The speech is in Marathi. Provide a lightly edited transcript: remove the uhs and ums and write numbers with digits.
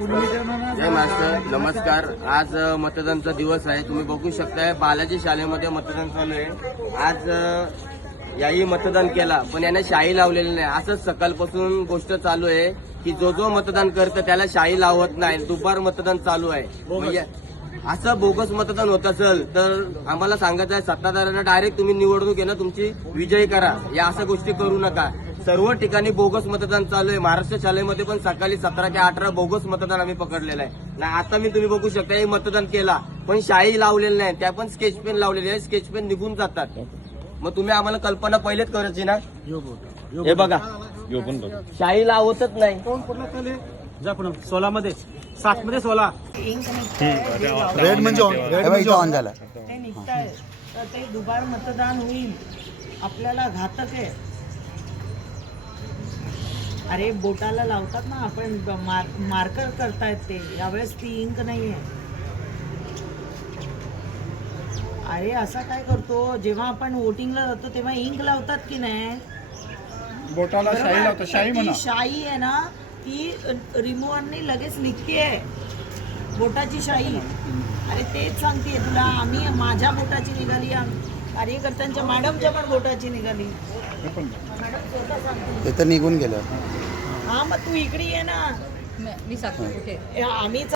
जय मास्टर, नमस्कार. आज मतदानचा दिवस आहे. तुम्ही बघू शकताय बालाजी शाळेमध्ये मतदान चालू आहे. आज याही मतदान केला, पण याने शाई लावलेली नाही. असंच सकाळपासून गोष्ट चालू आहे की जो मतदान करतं त्याला शाई लावत नाही. दुपार मतदान चालू आहे. म्हणजे असं बोगस मतदान होत असेल तर आम्हाला सांगायचं आहे सत्ताधाऱ्यांना, डायरेक्ट तुम्ही निवडणूक आहे ना तुमची विजयी करा. या अशा गोष्टी करू नका. सर्व ठिकाणी बोगस मतदान चालू आहे. महाराष्ट्र शाळेमध्ये पण सकाळी 17 ते 18 बोगस मतदान आम्ही पकडलेलं आहे. ना आता मी तुम्ही बघू शकता हे मतदान केला, पण शाई लावलेली नाही. त्या पण स्केच पेन लावलेली आहे. स्केच पेन निघून जातात. मग तुम्ही आम्हाला कल्पना पहिलेच करायची ना. हे बघा, शाई लावतच नाही. जा पुन्हा 16 मध्ये 7 मध्ये 16 रेड म्हणजे ऑन झाला. ते निघताय तर ते दुबार मतदान होईल. आपल्याला घातक आहे. अरे बोटाला लावतात ना आपण, मार्कर करतायत ते. यावेळेस ती इंक नाहीये. अरे असा काय करतो, जेव्हा आपण वोटिंगला जातो तेव्हा इंक लावतात की नाही. बोटाला शाई लावतो. शाई म्हणा. शाई आहे ना ती रिमूव्हरने लगेच निघतेय. बोटाची शाई. अरे तेच सांगते तुला. आम्ही माझ्या बोटाची निघाली, कार्यकर्त्यांच्या मॅडमच्या पण बोटाची निघाली. मॅडम स्वतः सांगते. ते तर निघून गेलं. हा मग तू इकडे ये ना. मी सांगतो कुठे आम्ही